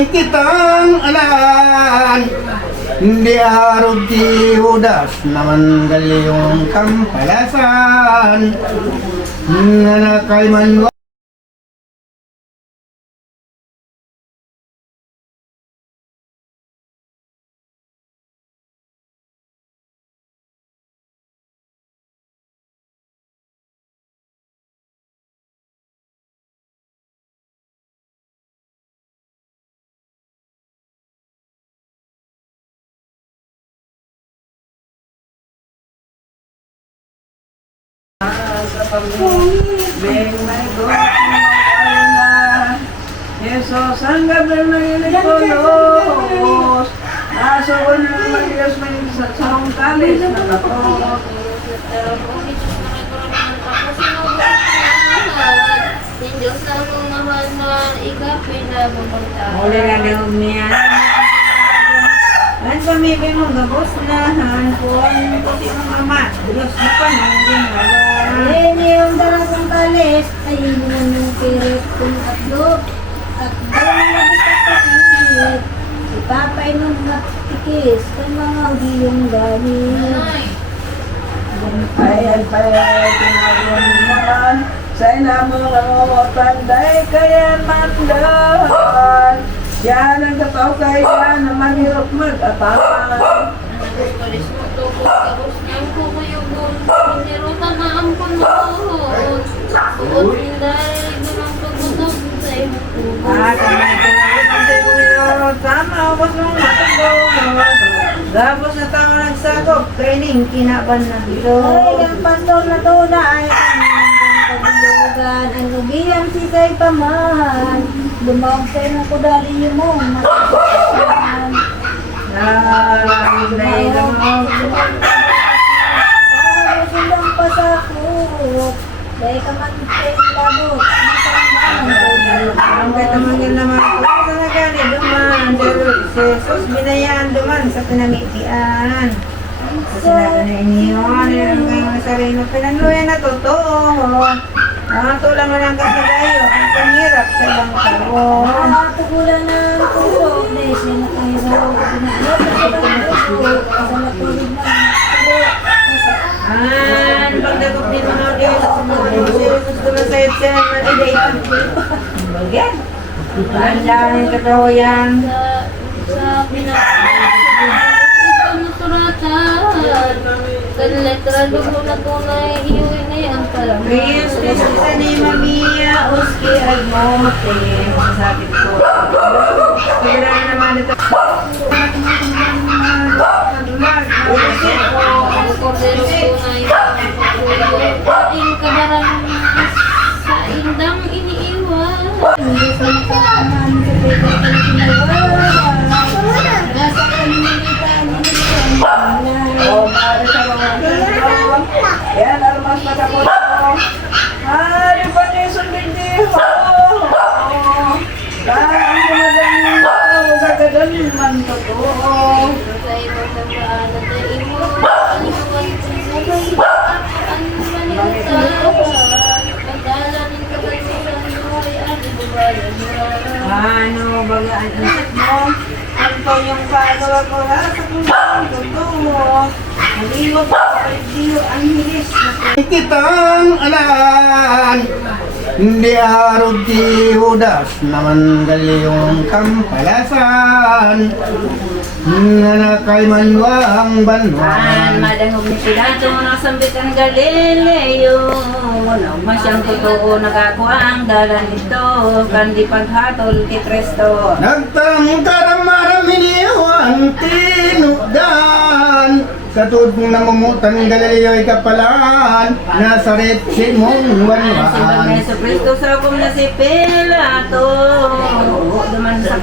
Kitang anan di arog ti Judas naman galyong kampalasan nanakay man Beng may na Yesus ang gabi ng iligpolos Nasuwan na naman Diyos may sarong kalis na kapot Diyos na mahal na ikapin na bumagta. Muli na loob niya Ang pamibig mong gabos na hanpuan Kasi mong ama Diyos na panangin Ini yung darang kalis ay inuman yung pirit kung atlo at doon na bitapakingit ipapainom matikis kung mga hiyong gamit. Ayan pa tinawon naman sa inamong ang panday kaya mandan yan ang kataw kaya naman hirap mag-apakan Palis mo to kung tapos niyang kukuyugon nirutan na ang panahon buod hinday dumang pagbunog sa imong at tubo. ang tinawon sa ibuyo tama was mong matagos gabos na tao nagsakop training kinaban na dito Ay, ang pastor na to na ay ang pagbulogan ang ubiyang sikay pamahan lumawag sa imong kudari mo matagos Naramday naman Para silang pasakot dahil ka mag-take labot ang katamagin naman ko sa nagani duman si Jesus binayaan duman sa pinamitian kasi na iniwan ang kayong sarili pinanuyan na totoo tulang na lang kasagayo ang panghirap sa ibang tao Tugulan ng puso dahil siya na tayo sa natulog na pagdagop din mga Diyos sa mga Jesus dumasayot siya maliday bagyan ang daming katao yan sa pinag-suratan kan letra lugo na tunay iuwi na yung parang Please, sa ni Mamia, Oski, Agmote, masakit ko. Kaya naman ito. Cordero tunay ang kabarang sa indang iniiwan hindi sa makaman sa pwede ka nasa kanilitan Para sa mga ganun. Yan, almas matakot ko. Di ba niyo sundin niyo? Dahil ang sumadang huwag agad man totoo. sa ibang tamaan at ay imo alimuan sa ang manilitan pagdalanin ka ba sa buhay at ibabayan Ano bagaan ang isip mo? Ito yung pagawa ko sa kung totoo. Maliwag pa rin ang hilis na kitang anan di arog ti Judas naman galyong kampalasan nanakay man wang banwan madangog ni Pilato nasambit ang Galileo wala masyang totoo nakakuha ang dalan nito kandi paghatol kay Kristo nagtaram marami niwan tinugdan katulad kong namumutan Galileo kapalaan Nazaret si mong si wanwan Yesu Kristo sa akong na si Pilato duman sa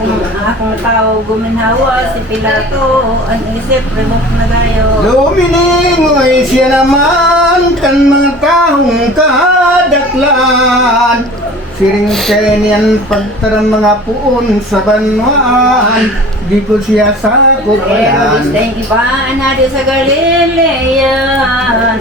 akong tao guminhawa si Pilato ang isip remok na gayo luminingoy siya naman kan mga taong kadaklan Siring kanian pagtarang mga puon sa banwaan, di ko siya sa Pero kubayan. thank you ba na di sa Galilea.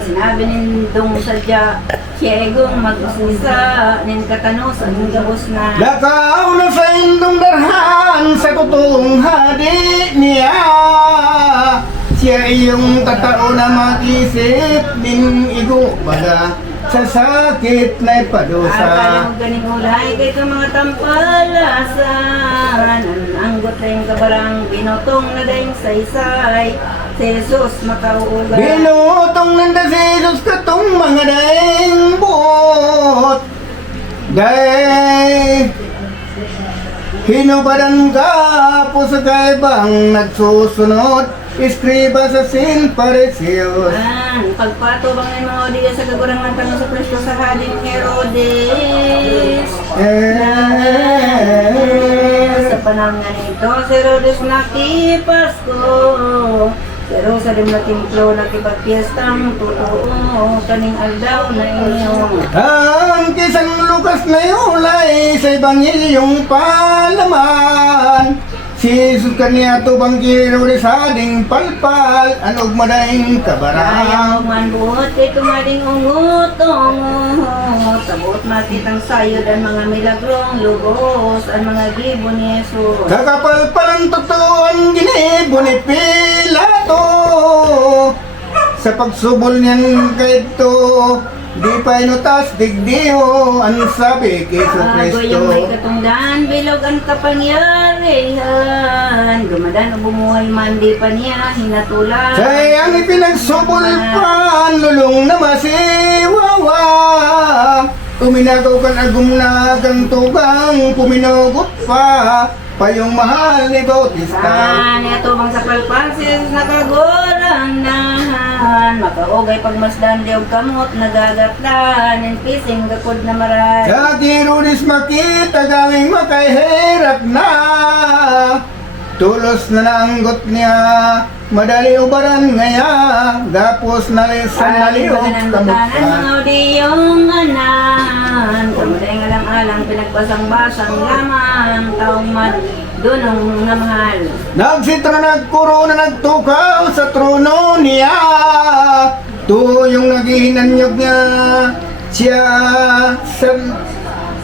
Sinabi nindong sadya, siyegong mag-usisa, nin katanos ang gabos na. Lakaw na sa indong darhan sa kutong hadi niya. Siya iyong tatao na mag-isip din igo baga sa sakit na ipadusa. Akala mo ganing ulay kay ka mga tampalasan. Ang goteng kabarang binotong na dahing saysay. Si Jesus makauuga. Binutong nanda si Jesus katong mga daing buot. Day hinubadan ka po sa kaibang nagsusunod. Iskriba sa sin pareseos. Pagpato bang mga odiya sa kagurangan tanong sa Kristo sa hading Herodes. Sa panangan ito, si Herodes nakipasko. Jerusalem na templo nakipagpiestang totoo. Kaning aldaw na inyo. Ang kisang Lucas na yulay sa Ebanghelyong palaman. Si Jesus kaniya tubang Herodes hading palpal, anog madaing Ayaw kabarang. man buot kay tumading ungot-ungot. Sabot makitang sayod ang mga milagrong lubos, ang mga gibo ni Jesus. Kakapalpal ang totoo ang ginibo ni Pilato. Sa pagsubol niyan kahito, di pa inutas digdiho ang sabi kay Bago yung may Kristo. katunggan, bilog ang kapangyarihan. Gumadan o bumuhay man, di pa niya hinatulan. Say ang ipinagsubol pa, lulong na masiwawa. Uminagaw ka na gumnagang tugang, puminugot pa, payong mahal ni Bautista. Ito bang sa palpasis nakagurang nahan. Makaugay pagmasdan diog kamot nagagatlan. In pising gakod na maray. Sa Herodes makita gaming makahirap na. Tulos na naanggot niya, madali ubaran ngaya, gapos na lisan na liog Ang kamukha. mga odiyong anan. Kamuday nga lang alang pinagbasang-basang lamang. Taong mad dunong na mahal. Nagsitra nagkuro na nagtukaw sa trono niya. Tuyong naghihinanyog niya, siya sa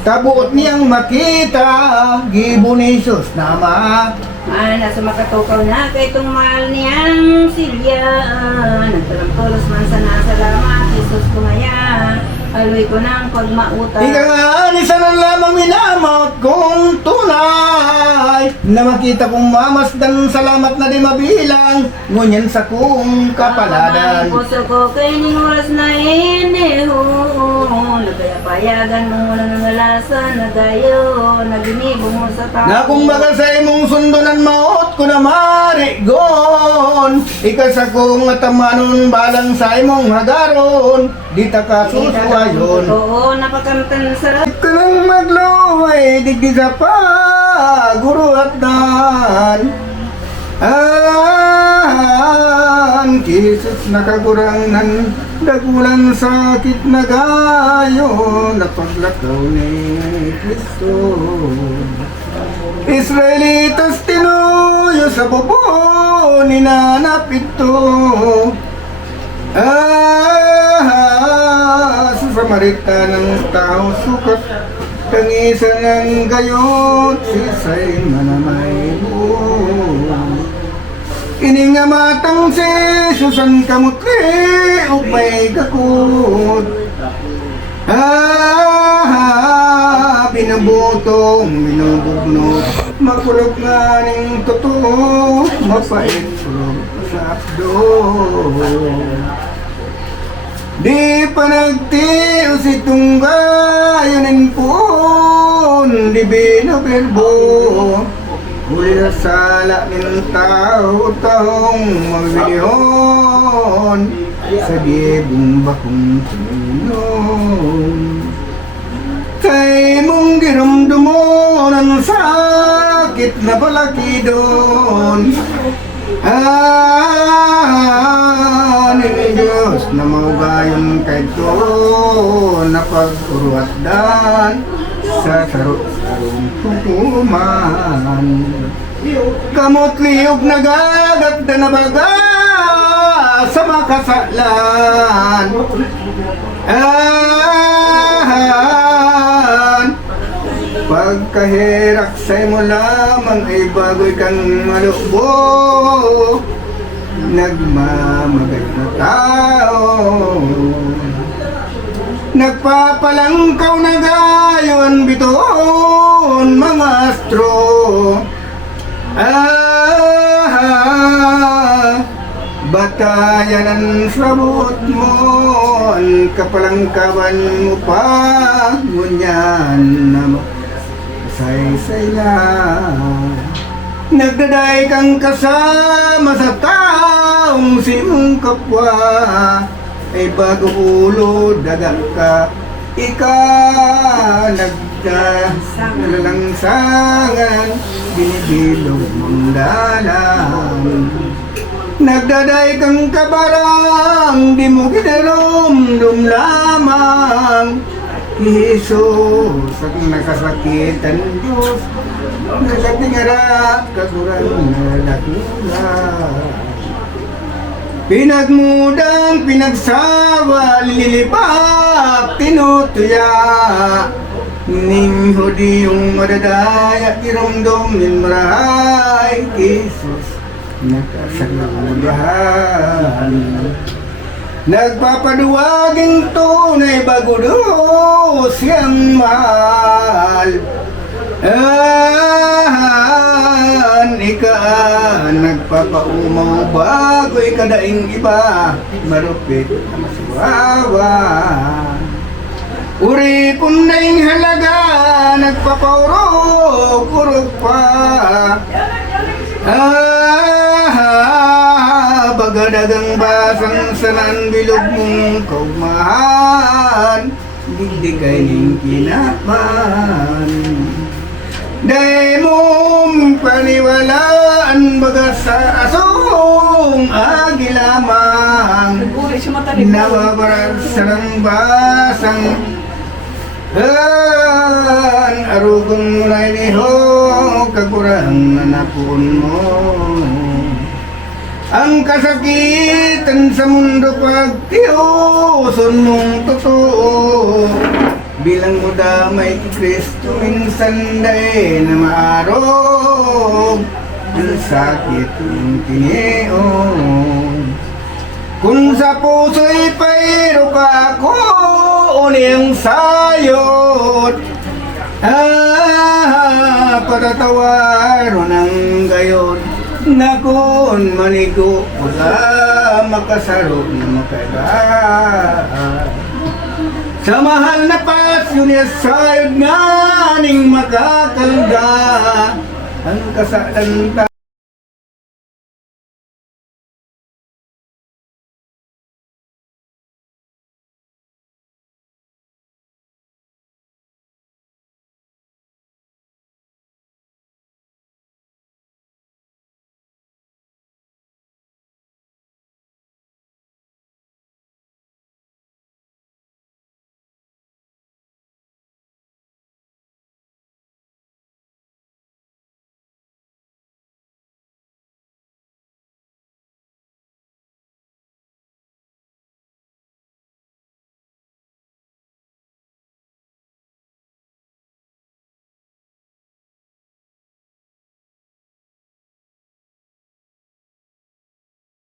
kabuot niyang makita, gibo ni Jesus na ama. Nasa makatukaw na kay itong mahal niyang silya. Nagtalampulos man sa nasalamat, Jesus kumaya. Aloy ko ng pagmauta. Ika nga, isa na lamang minamot kong tunay na makita kong mamasdan salamat na di mabilang ngunyan sa kong kapaladan. Ang puso ko kay ning oras na inihon. Kaya payagan mo lang ang alasan na dayo. Naginibo mo sa tao. Na kung baga sa imong sundunan maot ko na marigon. Ika sa kong atamanon balang sa imong hagaron. Di ta ka susuwayon. Oo, napakamtan sa Ito nang magluway, digdi sa guru at dan. Ang Jesus nakagurangnan, dagulan sakit na gayo, napaglakaw ni Kristo. Israelitas tinuyo sa bobo, ninanapit to. Sa Samarita ng tao sukat, tangisan ng gayon, sisay manamay buong. Ini nga matang si Susan kamutri, upay kakot. Binabutong, binubugnot, makulog nga ng totoo, mapait pulog sa abdo. Di pa nagtios itong gayonin po, di binabirbo. Huli na sala ng tao-taong mabilihon sa gibong bakong Panginoon. Kay mong giramdamon ang sakit na palaki doon. Ni Diyos na maugayon kay to na pag-uruatdan. sa sarong tutuman. Kamot liyog nagagat na nabaga sa makasalan. Pagkahirak sa'y mo lamang ay bagoy kang malukbo. Nagmamagay na tao, nagpapalangkaw na gayon biton mga astro. Batayan ang sabot mo, ang kapalangkawan mo pa, ngunyan na masaysay na. Nagdaday kang kasama sa taong simong kapwa, ay bago ulo daga ka, ika nagdalalangsangan, binibilog mong dalang. Nagdaday kang kabarang, di mo ginarumdum lamang. Jesus, ang nakasakitan Diyos, nagatingara kagurang nadakula. Pinagmudang pinagsawa, lilibak, tinutuya. Ning hudiyong madadaya, irumdum min marahay, Jesus, nakasaludahan. Nagpapaduwaging tunay bago do siyang mahal. Ika nagpapaumaw bago ikadaing iba, marupit na masuwawa. Uri pundaing halaga, nagpapaurok-urok pa. Bagadagang basang sanan bilog mong kaugmahan, digdigay ning kinapan. Day mong paniwalaan baga sa asong agi lamang, nawabaras sa ng basang arugong mulay niho kagurang nanapon mo. Ang kasakitan sa mundo pag tiuson mong totoo, bilang mo damay kay Kristo minsan day na maarog ang sakit ng tinion. Kung sa puso'y payro ka ako, uning sayot, patatawaro ng gayon. Nakon manigo wala makasaro na makailan. Sa mahal na pasyon niya sayod nga ning makakalda ang kasalan